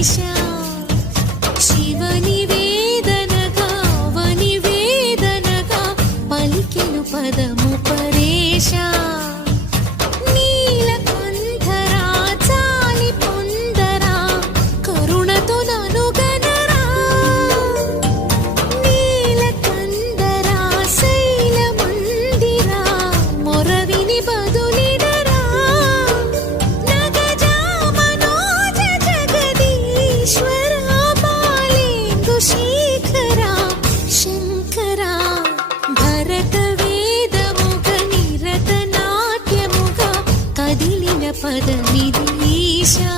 ఈశా శివని వేదనగా వని వేదనగా పలికెను పదము పరేశా నీలకంఠరా చాలి పొందరా కరుణతో నను గనరా నీలకంఠరా శైల మందిరా మొరవిని బదులిడరా నగజా మనోజ జగదీశ్వరా బాలేందు శేఖరా శంకరా భరత వేదముగ నిరత నాట్యముగా కదిలిన పదమిది ఈశా